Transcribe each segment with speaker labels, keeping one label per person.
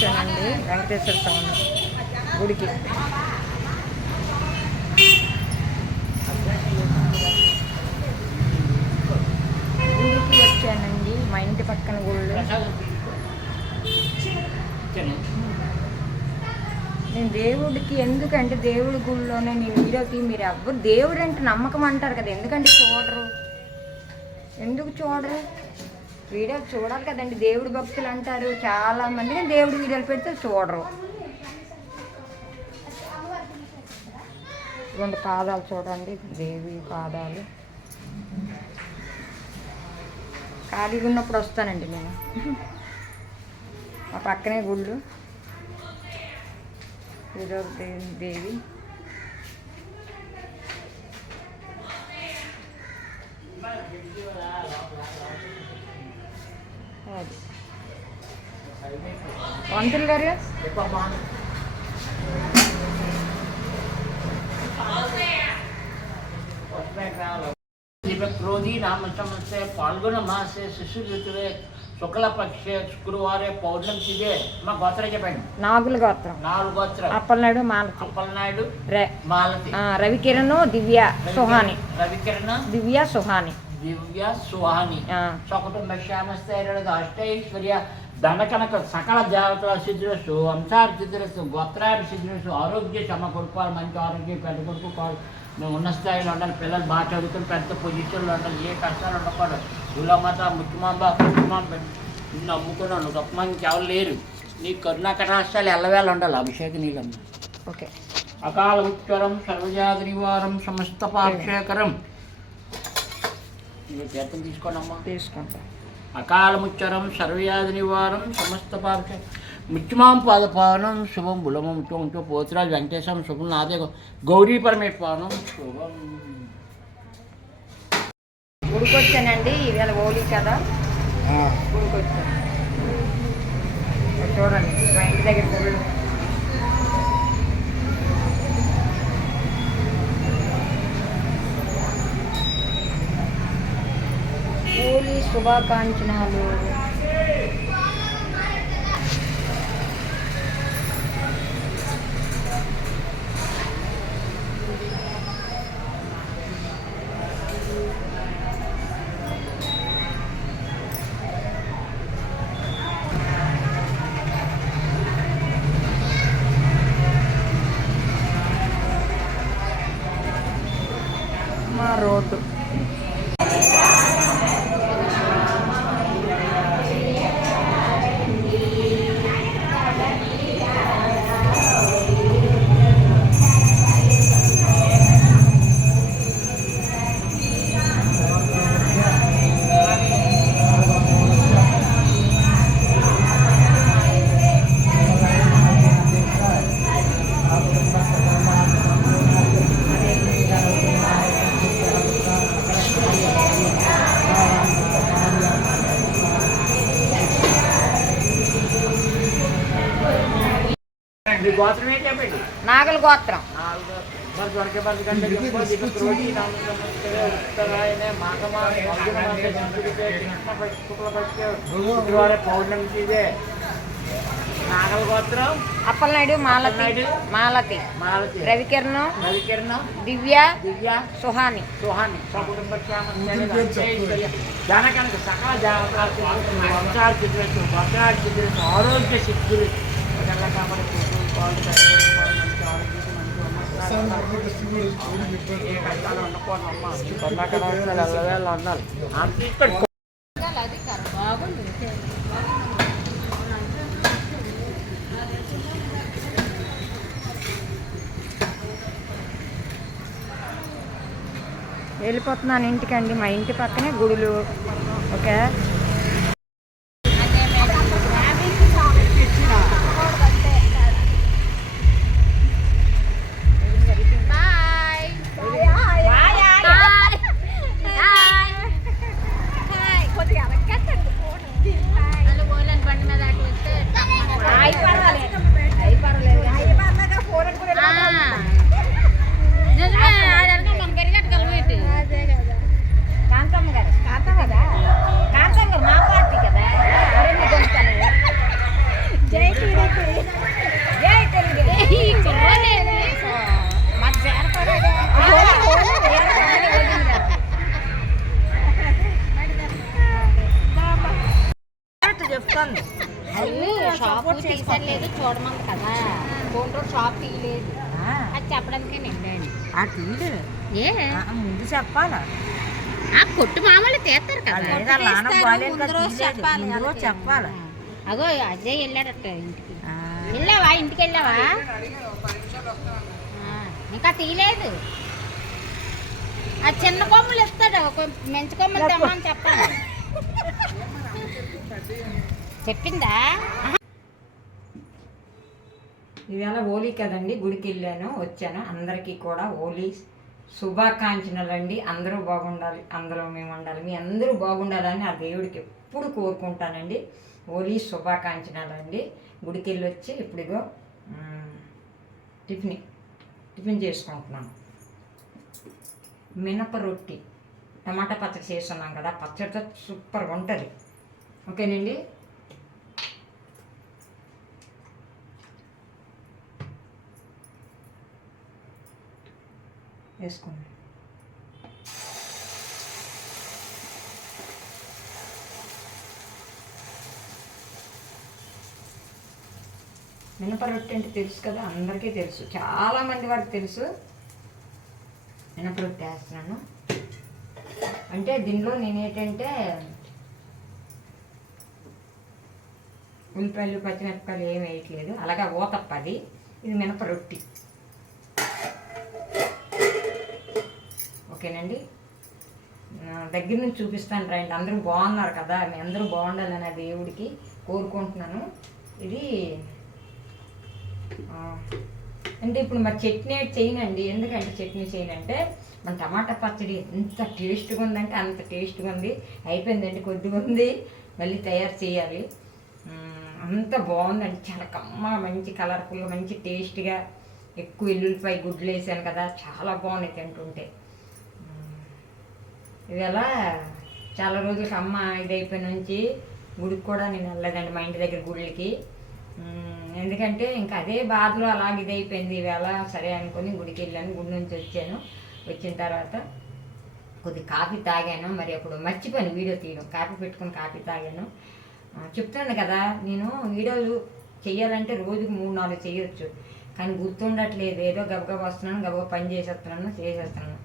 Speaker 1: వచ్చానండి వెంకటేశ్వర స్వామి గుడికి. గుడికి వచ్చానండి మా ఇంటి పక్కన గుళ్ళు. నేను దేవుడికి ఎందుకంటే దేవుడి గుళ్ళోనే నేను వీడియోకి మీరు ఎవ్వరు దేవుడు అంటే నమ్మకం అంటారు కదా ఎందుకంటే చూడరు. ఎందుకు చూడరు? వీడియో చూడాలి కదండి. దేవుడి భక్తులు అంటారు. చాలా మంది దేవుడి వీడియోలు పెడితే చూడరు. రెండు పాదాలు చూడండి. దేవి పాదాలు. ఖాళీగా ఉన్నప్పుడు వస్తానండి నేను. మా పక్కనే గుళ్ళు. దేవి దేవి.
Speaker 2: పాల్గొన మాసే శిశు ఋతువే శుక్లపక్షే శుక్రవారే పౌర్ణం ఇదే మా గోత్రం చెప్పండి.
Speaker 1: నాగుల గోత్రం.
Speaker 2: నాలుగు గోత్రం
Speaker 1: అప్పలనాయుడు మాలతి.
Speaker 2: అప్పలనాయుడు మాలతి.
Speaker 1: రవికిరణ్ దివ్య సుహాని.
Speaker 2: రవికిరణ్.
Speaker 1: దివ్య సుహాని.
Speaker 2: దివ్య సుహాని
Speaker 1: ఆ,
Speaker 2: సకుటుంబ శ్యామస్థైర్యుడు అష్టైశ్వర్య ధనకనక సకల దేవతల సిద్ధులసు వంశార్ సిద్ధులసు గోత్రాభి సిద్ధులసు ఆరోగ్య సమ కొడుకోవాలి మంచి ఆరోగ్యం పెద్ద కొడుకు మేము ఉన్న స్థాయిలో ఉండాలి పిల్లలు బాగా చదువుకుని పెద్ద పొజిషన్లో ఉండాలి ఏ కష్టాలు ఉండకూడదు. కులమత ముఖ్యమాంబ ముఖ్యమాంబ నిన్ను నమ్ముకున్నాను గొప్ప మంది ఎవరు లేరు. నీ కరుణా కటాక్షాలు ఎల్లవేళ ఉండాలి. అభిషేక నీళ్ళమ్మ
Speaker 1: ఓకే.
Speaker 2: అకాల ఉచ్చరం సర్వజాతి నివారం సమస్త పాక్షేకరం తీర్థం తీసుకోండమ్మా
Speaker 1: తీసుకుంటా.
Speaker 2: అకాలముచ్చరం సర్వయాది నివారం సమస్త పాప ముత్యమాం పాదపానం శుభం బులమం ముత్యం పోతురాజు వెంకటేశం శుభం నాదే గౌరీ పరమేశ్వరం శుభం.
Speaker 1: గుడికి వచ్చానండి ఇవాళ హోలీ కదా. గుడికి వచ్చాను చూడండి మా ఇంటి దగ్గర గుళ్ళు. హోలీ శుభాకాంక్షణాలు మా
Speaker 2: పౌర్ణమి ఇదే నాగల గోత్రం.
Speaker 1: అప్పలనాయుడు మాలతి. మాలతి
Speaker 2: మాలతి
Speaker 1: రవికిరణ్
Speaker 2: రవికిరణ
Speaker 1: దివ్య
Speaker 2: దివ్య
Speaker 1: సుహాని.
Speaker 2: సుహాని సకుటుంబ జనకనక సకల జాగ్రత్త వంశాలు చిత్రసు వంశాలు చిత్రసు ఆరోగ్య సిద్ధులు
Speaker 1: వెళ్ళిపోతున్నాను ఇంటికండి మా ఇంటి పక్కనే గుడులు ఓకే?
Speaker 3: చెప్పాలా?
Speaker 4: ఆ కొట్టు మామూలు తీస్తారు కదా.
Speaker 3: చెప్పాలి
Speaker 4: అగో అజయ్ వెళ్ళాడట ఇంటికి. వెళ్ళావా? ఇంటికి వెళ్ళావా? ఇంకా తీయలేదు. ఆ చిన్న కొమ్ములు ఇస్తాడు ఒక మంచి కొమ్మలు తెమ్మని చెప్పాలి. చెప్పిందా?
Speaker 1: ఇవాళ హోలీ కదండి గుడికి వెళ్ళాను వచ్చాను. అందరికీ కూడా హోలీ శుభాకాంక్షలండి. అందరూ బాగుండాలి అందరూ మేము ఉండాలి మీ అందరూ బాగుండాలని ఆ దేవుడికి ఎప్పుడు కోరుకుంటానండి. ఓలీ శుభాకాంక్షలు గుడికెళ్ళి గుడికి వెళ్ళి వచ్చి ఇప్పుడుగో టిఫిన్ టిఫిన్ చేసుకుంటున్నాను. మినప రొట్టి టమాటా పచ్చడి చేస్తున్నాం కదా పచ్చడితో సూపర్గా ఉంటుంది. ఓకేనండి? వేసుకోండి మినప రొట్టె అంటే తెలుసు కదా అందరికీ తెలుసు. చాలా మంది వారికి తెలుసు. మినప రొట్టె వేస్తున్నాను. అంటే దీనిలో నేను ఏంటంటే ఉల్లిపాయలు పచ్చిమిరపకాయలు ఏమి వేయట్లేదు. అలాగే ఓతప్ప అది ఇది మినప రొట్టి ఓకేనండి. దగ్గర నుంచి చూపిస్తాను రండి. అందరూ బాగున్నారు కదా. మీ అందరూ బాగుండాలని ఆ దేవుడికి కోరుకుంటున్నాను. ఇది అంటే ఇప్పుడు మరి చట్నీ చేయనండి. ఎందుకంటే చట్నీ చేయనంటే మన టమాటా పచ్చడి ఎంత టేస్ట్గా ఉందంటే అంత టేస్ట్గా ఉంది. అయిపోయిందండి కొద్దిగా ఉంది. మళ్ళీ తయారు చేయాలి. అంత బాగుందండి. చాలా కమ్మ మంచి కలర్ఫుల్గా మంచి టేస్ట్గా. ఎక్కువ ఎల్లుల్లిపాయ గుడ్లు వేసాను కదా. చాలా బాగున్నాయి తింటుంటే. ఇవాళ చాలా రోజులకి అమ్మ ఇది అయిపోయిన నుంచి గుడికి కూడా నేను వెళ్ళలేదండి మా ఇంటి దగ్గర గుడికి ఎందుకంటే ఇంకా అదే బాధలో అలాగ ఇది అయిపోయింది ఈవేళ సరే అనుకొని గుడికి వెళ్ళాను గుడి నుంచి వచ్చాను. వచ్చిన తర్వాత కొద్ది కాఫీ తాగాను. మరి అప్పుడు మర్చిపోయాను వీడియో తీయడం. కాఫీ పెట్టుకొని కాఫీ తాగాను. చెప్తున్నాను కదా నేను వీడియోలు చెయ్యాలంటే రోజుకు మూడు నాలుగు చేయొచ్చు కానీ గుర్తుండట్లేదు. ఏదో గబగబా వస్తున్నాను గబగబా పని చేసేస్తున్నాను చేసేస్తున్నాను.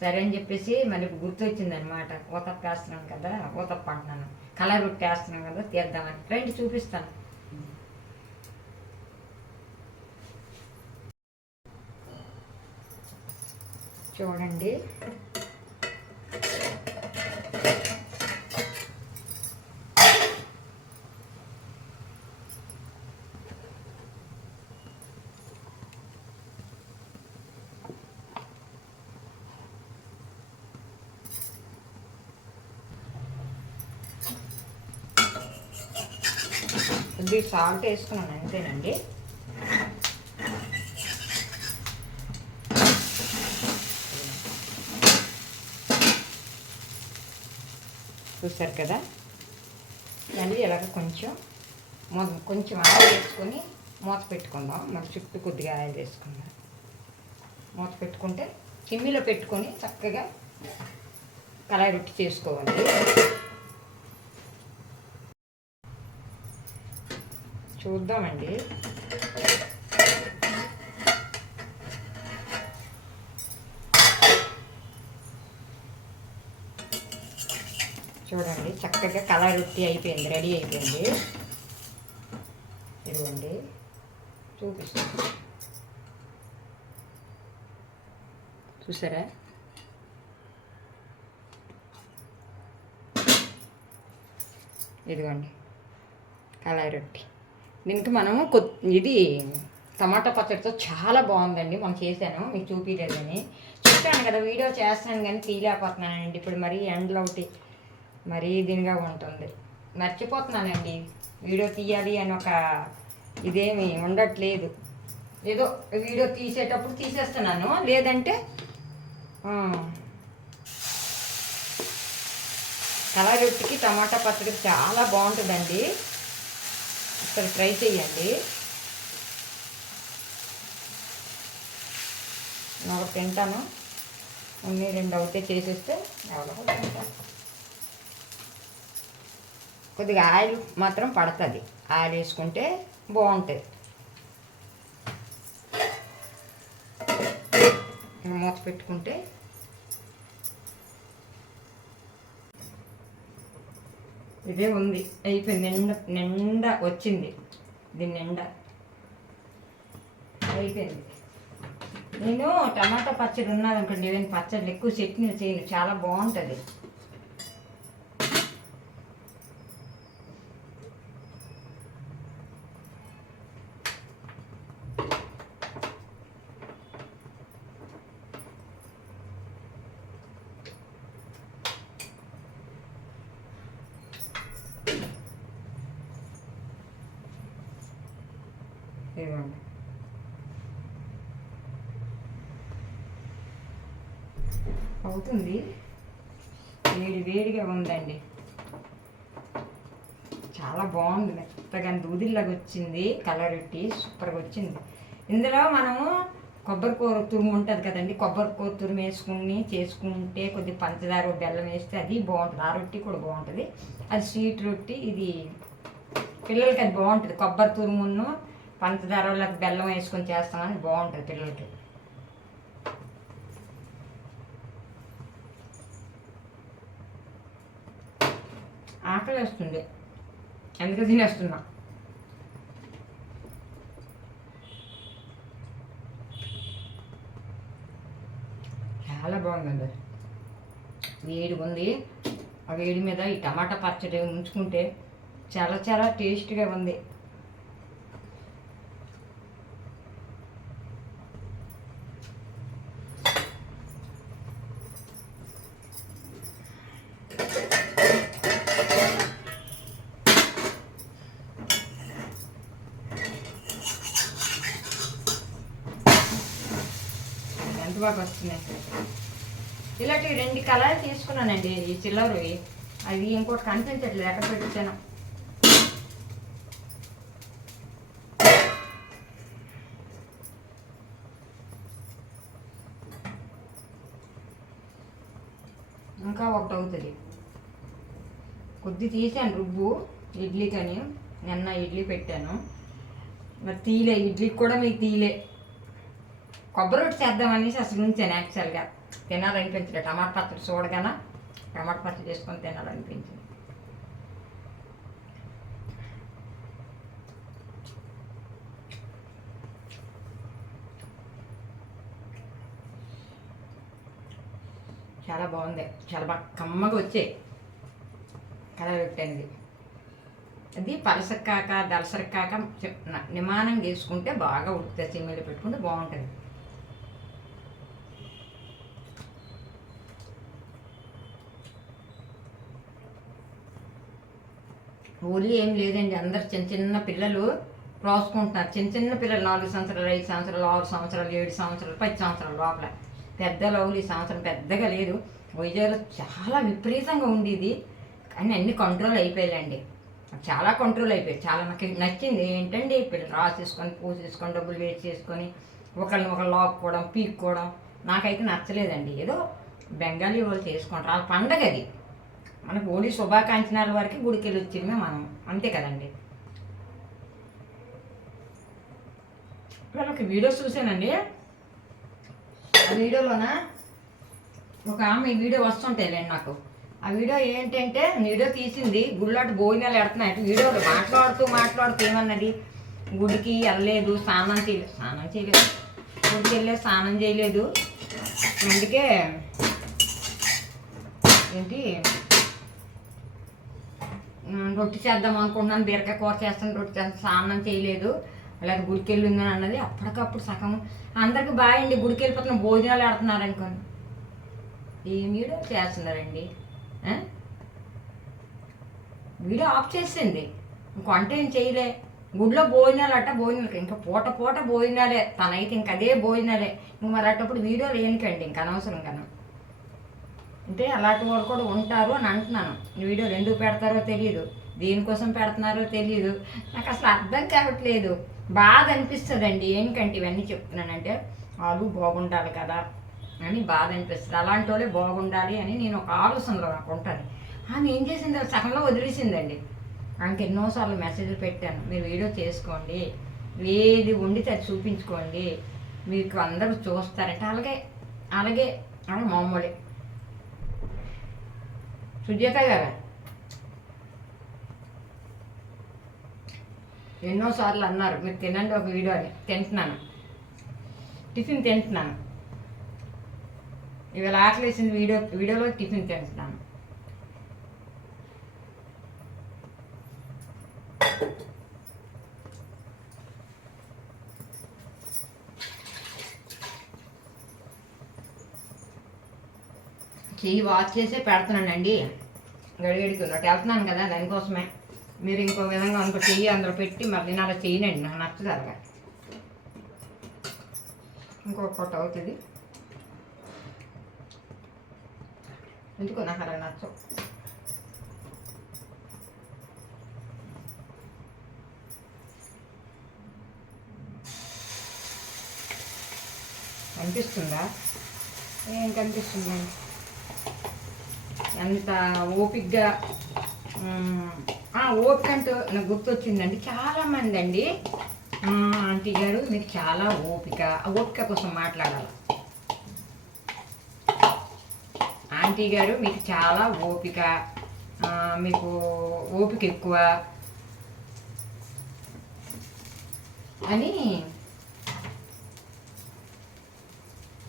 Speaker 1: సరే అని చెప్పేసి మళ్ళీ గుర్తొచ్చింది అనమాట ఊతప్ప వేస్తున్నాం కదా ఊతప్ప అంటున్నాను. కలర్ రొట్టె వేస్తున్నాం కదా తీద్దామని రండి చూపిస్తాను. చూడండి కొద్దిగా సాల్ట్ వేసుకున్నాను అంతేనండి. చూసారు కదా? మళ్ళీ ఇలాగ కొంచెం మూత కొంచెం ఆయిల్ వేసుకొని మూత పెట్టుకుందాం. మరి చుట్టూ కొద్దిగా ఆయిల్ వేసుకుందాం. మూత పెట్టుకుంటే చిమ్మిలో పెట్టుకొని చక్కగా కళాయి రొట్టి చేసుకోవాలి. చూద్దామండి. చూడండి చక్కగా కలర్ రొట్టి అయిపోయింది రెడీ అయిపోయింది. ఇదిగోండి చూపిస్తాను. చూసారా? ఇదిగోండి కళాయి రొట్టి దీనికి మనము కొ ఇది టమాటా పచ్చడితో చాలా బాగుందండి. మనం చేశాను. మీకు చూపించలేదని చూశాను కదా వీడియో చేస్తాను కానీ తీయలేకపోతున్నానండి ఇప్పుడు మరీ ఎండలో ఒకటి మరీ దీనిగా ఉంటుంది. మర్చిపోతున్నానండి. వీడియో తీయాలి అని ఒక ఇదేమి ఉండట్లేదు. ఏదో వీడియో తీసేటప్పుడు తీసేస్తున్నాను. లేదంటే ఆ, కలర్ రొట్టికి టమాటా పచ్చడికి చాలా బాగుంటుందండి. ఒకసారి ట్రై చేయండి. నేను ఒకటి తింటాను. ఉన్ని రెండు అవుతే చేసేస్తే ఎవరో ఒకరు కొద్దిగా ఆయిల్ మాత్రం పడుతుంది. ఆయిల్ వేసుకుంటే బాగుంటుంది. మూత పెట్టుకుంటే ఇదే ఉంది. అయిపోయింది. నిండా నిండా వచ్చింది. దీని నిండా. అయిపోయింది. నేను టమాటా పచ్చడి ఉన్నదనుకోండి ఏదైనా పచ్చడి ఎక్కువ చట్నీ చేయను. చాలా బాగుంటుంది. ఇవ్వండి అవుతుంది. వేడి వేడిగా ఉందండి. చాలా బాగుంది. మెత్తగా దూదిల్లాగా వచ్చింది. కలర్ పెట్టి సూపర్గా వచ్చింది. ఇందులో మనము కొబ్బరి కూర తురుము ఉంటుంది కదండి. కొబ్బరి కూర తురుము వేసుకుని చేసుకుంటే కొద్ది పంచదార బెల్లం వేస్తే అది బాగుంటుంది. ఆ రొట్టి కూడా బాగుంటుంది. అది స్వీట్ రొట్టి ఇది పిల్లలకి అది బాగుంటుంది. కొబ్బరి తురుమును పంచదార బెల్లం వేసుకొని చేస్తామని బాగుంటుంది పిల్లలకి. ఆకలి వేస్తుంది. ఎందుకు తినేస్తున్నా. చాలా బాగుందండి. వేడి ఉంది. ఆ వేడి మీద ఈ టమాటా పచ్చడి ఉంచుకుంటే చాలా చాలా టేస్ట్గా ఉంది. ఎంత బాగా వస్తున్నాయి ఇలాంటి రెండు కలర్లు తీసుకున్నానండి ఈ చిల్లరవి. అది ఇంకోటి కనిపించట్లేదు ఎక్కడ పెట్టాను. ఇంకా ఒకటి అవుతుంది. కొద్ది తీసాను రుబ్బు ఇడ్లీకని. నిన్న ఇడ్లీ పెట్టాను. మరి తీలే ఇడ్లీకి కూడా మీకు తీలే కొబ్బరి చేద్దాం అనేసి అసలు ఉంచాను యాక్చువల్గా తినాలనిపించలేదు టమాటా పచ్చడి చూడగానే టమాటా పచ్చడి చేసుకొని తినాలనిపించింది చాలా బాగుంది. చాలా బాగా కమ్మగా వచ్చాయి. కలర్ పెట్టింది. అది పలసక్కాక దలసరకాక నిమానం వేసుకుంటే బాగా ఉడుకుతుంది చిమ్మెలు పెట్టుకుంటే బాగుంటుంది. ఊళ్ళో ఏం లేదండి. అందరు చిన్న చిన్న పిల్లలు రాసుకుంటున్నారు. చిన్న చిన్న పిల్లలు నాలుగు సంవత్సరాలు ఐదు సంవత్సరాలు ఆరు సంవత్సరాలు ఏడు సంవత్సరాలు పది సంవత్సరాలు లోపల. పెద్ద లవ్లు ఈ సంవత్సరం పెద్దగా లేదు వైజాగ్లో చాలా విపరీతంగా ఉండేది. కానీ అన్ని కంట్రోల్ అయిపోయాయండి చాలా కంట్రోల్ అయిపోయాయి. చాలా నాకు నచ్చింది. ఏంటండి? పిల్లలు రాసేసుకొని పూసేసుకొని డబ్బులు వేస్ట్ చేసుకొని ఒకరిని ఒకరు లాక్కోవడం పీక్కోవడం. నాకైతే నచ్చలేదండి. ఏదో బెంగాలీ వాళ్ళు చేసుకుంటారు. ఆ పండగ అది మన ఓడి శుభాకాంక్షణాల వరకు గుడికి వెళ్ళి వచ్చింది మనం. అంతే కదండి. ఒక వీడియో చూశానండి. ఆ వీడియోలోన ఒక ఆమె వీడియో వస్తుంటాయిలేండి నాకు. ఆ వీడియో ఏంటంటే వీడియో తీసింది గుళ్ళాటు భోజనాలు ఎడుతున్నాయి వీడియోలో మాట్లాడుతూ మాట్లాడుతూ ఏమన్నది? గుడికి వెళ్ళలేదు స్నానం చేయలేదు స్నానం చేయలేదు. గుడికి వెళ్ళలేదు స్నానం చేయలేదు. అందుకే ఏంటి? రొట్టె చేద్దాం అనుకుంటున్నాను బీరకాయ కూర చేస్తాను రొట్టె చేస్తాను స్నానం చేయలేదు. అలాగే గుడికి వెళ్ళిందని అన్నది. అప్పటికప్పుడు సగం అందరికి బాగండి అండి గుడికి వెళ్ళిపోతున్న భోజనాలు ఆడుతున్నారు అనుకోండి. ఏం వీడియో చేస్తున్నారండి? వీడియో ఆఫ్ చేసింది. ఇంకొంట ఏం చేయలే. గుడిలో భోజనాలు అట్ట భోజనాలు ఇంకా పూట పూట భోజనాలే. తనైతే ఇంక అదే భోజనాలే. ఇంక మరి అట్టప్పుడు వీడియో లేనికండి ఇంక అనవసరం కన్నా అంటే అలాంటి వాళ్ళు కూడా ఉంటారు అని అంటున్నాను. వీడియోలు ఎందుకు పెడతారో తెలియదు దేనికోసం పెడుతున్నారో తెలియదు నాకు అసలు అర్థం కావట్లేదు. బాధ అనిపిస్తుందండి. ఏంటంటే ఇవన్నీ చెప్తున్నానంటే వాళ్ళు బాగుండాలి కదా అని బాధ అనిపిస్తుంది. అలాంటి వాళ్ళే బాగుండాలి అని నేను ఒక ఆలోచనలో నాకు ఉంటుంది. ఆమె ఏం చేసింది సగంలో వదిలేసిందండి. ఆమెకి ఎన్నోసార్లు మెసేజ్లు పెట్టాను. మీరు వీడియో చేసుకోండి. ఏది ఉండితే అది చూపించుకోండి. మీకు అందరూ చూస్తారంటే అలాగే అలాగే అలా మామూలే. సుజాత గారా ఎన్నోసార్లు అన్నారు మీరు తినండి ఒక వీడియో అని తింటున్నాను టిఫిన్ తింటున్నాను ఇవాళ ఆకలేసిన వీడియో వీడియోలో టిఫిన్ తింటున్నాను చెయ్యి వాష్ చేసే పెడుతున్నానండి గడిగడికి ఉన్నట్టు వెళ్తున్నాను కదా దానికోసమే. మీరు ఇంకో విధంగా ఇంకో చెయ్యి అందులో పెట్టి మళ్ళీ నేను అలా చేయనండి నాకు నచ్చదు అలాగా. ఇంకొకటి అవుతుంది. ఎందుకో నాకు అలా నచ్చవు. కనిపిస్తుందా? ఏం కనిపిస్తుందండి? ఎంత ఓపిక్గా ఆ, ఓపిక అంటూ నాకు గుర్తొచ్చిందండి. చాలామంది అండి ఆంటీ గారు మీకు చాలా ఓపిక ఆ ఓపిక కోసం మాట్లాడాలి. ఆంటీ గారు మీకు చాలా ఓపిక మీకు ఓపిక ఎక్కువ అని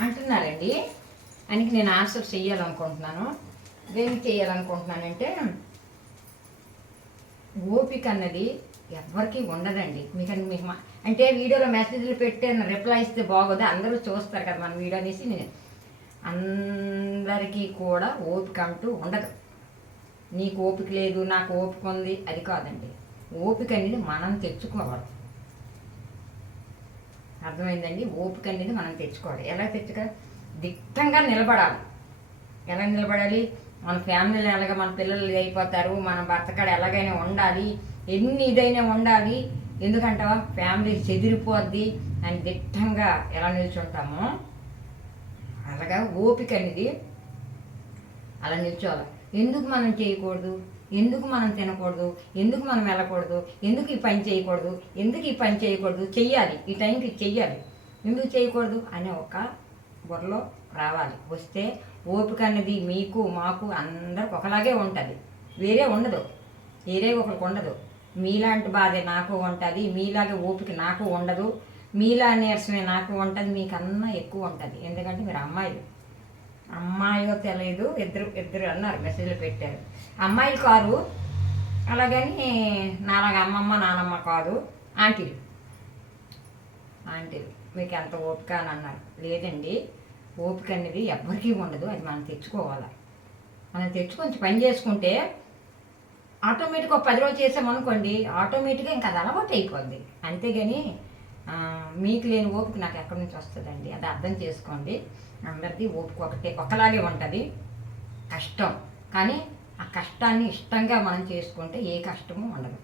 Speaker 1: అంటున్నారండి. అని నేను ఆన్సర్ చెయ్యాలనుకుంటున్నాను. దేనికి చేయాలనుకుంటున్నానంటే ఓపిక అన్నది ఎవరికి ఉండదండి. మీకు మీకు అంటే వీడియోలో మెసేజ్లు పెట్టి రిప్లై ఇస్తే బాగోదు. అందరూ చూస్తారు కదా మన వీడియో అనేసి నేను. అందరికీ కూడా ఓపిక అంటూ ఉండదు. నీకు ఓపిక లేదు నాకు ఓపిక ఉంది అది కాదండి. ఓపిక అనేది మనం తెచ్చుకోవాలి. అర్థమైందండి? ఓపిక అనేది మనం తెచ్చుకోవాలి. ఎలా తెచ్చుకో దిట్టంగా నిలబడాలి. ఎలా నిలబడాలి? మన ఫ్యామిలీలో ఎలాగ మన పిల్లలు అయిపోతారు మన భర్త కాడ ఎలాగైనా ఉండాలి ఎన్ని ఇదైనా ఉండాలి ఎందుకంటావా? ఫ్యామిలీ చెదిరిపోద్ది అని దిట్టంగా ఎలా నిల్చుంటామో అలాగా ఓపిక అనేది అలా నిల్చోవాలి. ఎందుకు మనం చేయకూడదు? ఎందుకు మనం తినకూడదు? ఎందుకు మనం వెళ్ళకూడదు? ఎందుకు ఈ పని చేయకూడదు? ఎందుకు ఈ పని చేయకూడదు? చెయ్యాలి. ఈ టైంకి చెయ్యాలి. ఎందుకు చేయకూడదు? అనే ఒక బుర్రలో రావాలి. వస్తే ఓపిక అనేది మీకు మాకు అందరికి ఒకలాగే ఉంటుంది. వేరే ఉండదు. వేరే ఒకరికి ఉండదు. మీలాంటి బాధే నాకు ఉంటుంది. మీలాగే ఓపిక నాకు ఉండదు. మీలా నీరసమే నాకు ఉంటుంది. మీకన్నా ఎక్కువ ఉంటుంది. ఎందుకంటే మీరు అమ్మాయిలు. అమ్మాయో తెలియదు ఇద్దరు ఇద్దరు అన్నారు మెసేజ్లు పెట్టారు. అమ్మాయిలు కాదు. అలాగని నాలాగ అమ్మమ్మ నానమ్మ కాదు. ఆంటీలు. ఆంటీలు. మీకు ఎంత ఓపిక అని అన్నారు. లేదండి. ఓపిక అనేది ఎవ్వరికీ ఉండదు. అది మనం తెచ్చుకోవాలి. మనం తెచ్చుకొని పని చేసుకుంటే ఆటోమేటిక్గా పది రోజులు చేసామనుకోండి ఆటోమేటిక్గా ఇంకా అది అలవాటు అయిపోద్ది. అంతేగాని మీకు లేని ఓపిక నాకు ఎక్కడి నుంచి వస్తుందండి? అది అర్థం చేసుకోండి. అందరికీ ఓపిక ఒకటే ఒకలాగే ఉంటుంది. కష్టం. కానీ ఆ కష్టాన్ని ఇష్టంగా మనం చేసుకుంటే ఏ కష్టము ఉండదు.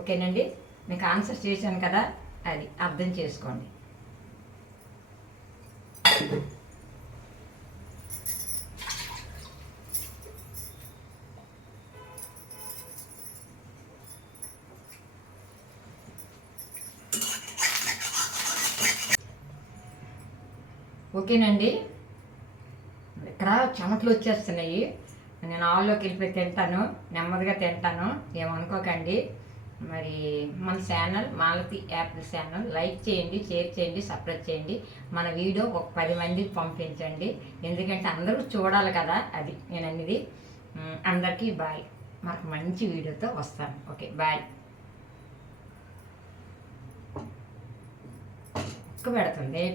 Speaker 1: ఓకేనండి? మీకు ఆన్సర్ చేశాను కదా అది అర్థం చేసుకోండి. ఓకేనండి. ఇక్కడ చెమటలు వచ్చేస్తున్నాయి. నేను ఆవులోకి వెళ్ళిపోయి తింటాను. నెమ్మదిగా తింటాను. ఏమనుకోకండి మరి మన channel Malathi apple channel like చేయండి షేర్ చేయండి సబ్స్క్రైబ్ చేయండి. మన వీడియో ఒక పది మందికి పంపించండి. ఎందుకంటే అందరూ చూడాలి కదా అది. నేను అనేది అందరికీ బాయ్. మనకు మంచి వీడియోతో వస్తాను. Okay bye. ఒక్క పెడుతుంది.